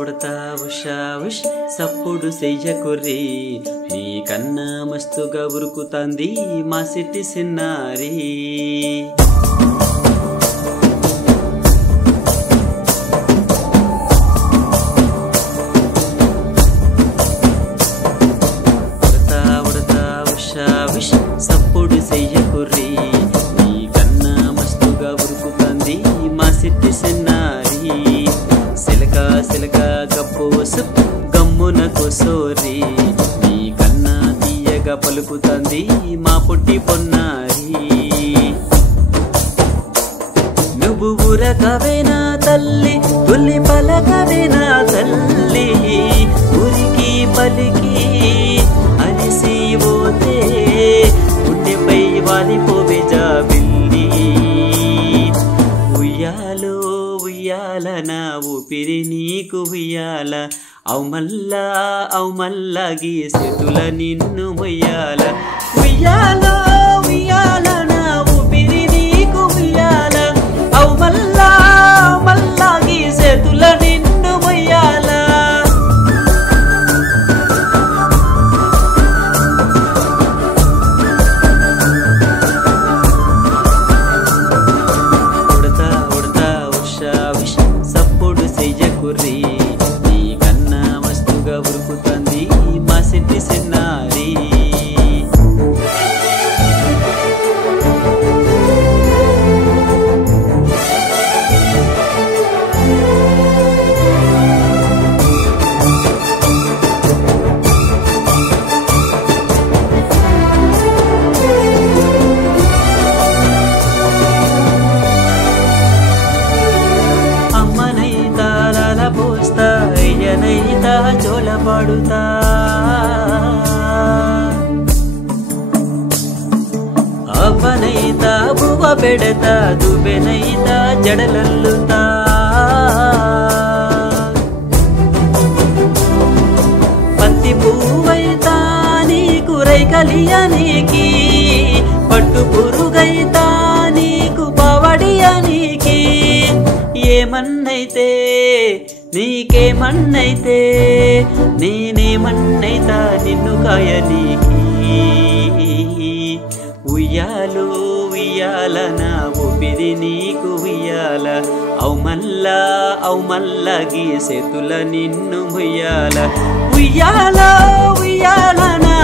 ఉడతా ఉషా ఉష్ సప్పుడు చెయ్యకుర్రి నీ కన్నా మస్తుగా ఉరుకుతాంది మా సిట్టి సిన్నారి. ఉడతా ఉషా ఉష్ సప్పుడు చెయ్యకుర్రి నీ కన్నా మస్తుగా ఉరుకుతాంది మా సిట్టి సిన్నారి. సిలక గప్పోసు గమ్మున కోసోరి నీ కన్నా తీయగా పలుకుతంది మా పుట్టి పొన్నారి. నువ్వు ఊరకవేనా తల్లి తుల్లి పలకవేనా తల్లి ఊరికి పలికి అలిసి పోతే గుండెపై వాలిపోవే జాబిల్లి. ఉయ్యాలో ఉయ్యాల నా ఊపిరి నీకు ఉయ్యాల అవు మల్లా గీసెతుల నిన్ను మొయ్యాల. ఉయ్యాలో ఉయ్యాల నా ఊపిరి నీకు ఉయ్యాల అవు మల్లా గీసెతుల నిన్ను మొయ్యాల. సప్పుడు చెయ్యకుర్రి నీ కన్నా మస్తుగా ఉరుకుతుంది మా సిట్టి సిన్నారి. పోస్తా అయ్యనైతా జోల పాడుతా అవ్వనైతా బువ్వ పెడతా దుబెనైతా జడలల్లుతా. పత్తి పువ్వైతా నీకు రైకలియనీకి పట్టు పురుగైతా నీకు పవడియనీకి. ఏమన్నైతే నీకేమన్నైతే నేనేమన్నైతా నిన్ను కాయనీకి. ఉయ్యాలో ఉయ్యాల నా ఊపిరి నీకు ఉయ్యాల అవు మల్లా గీసెతుల నిన్ను ముయ్యాల. ఉయ్యాలో ఉయ్యాల నా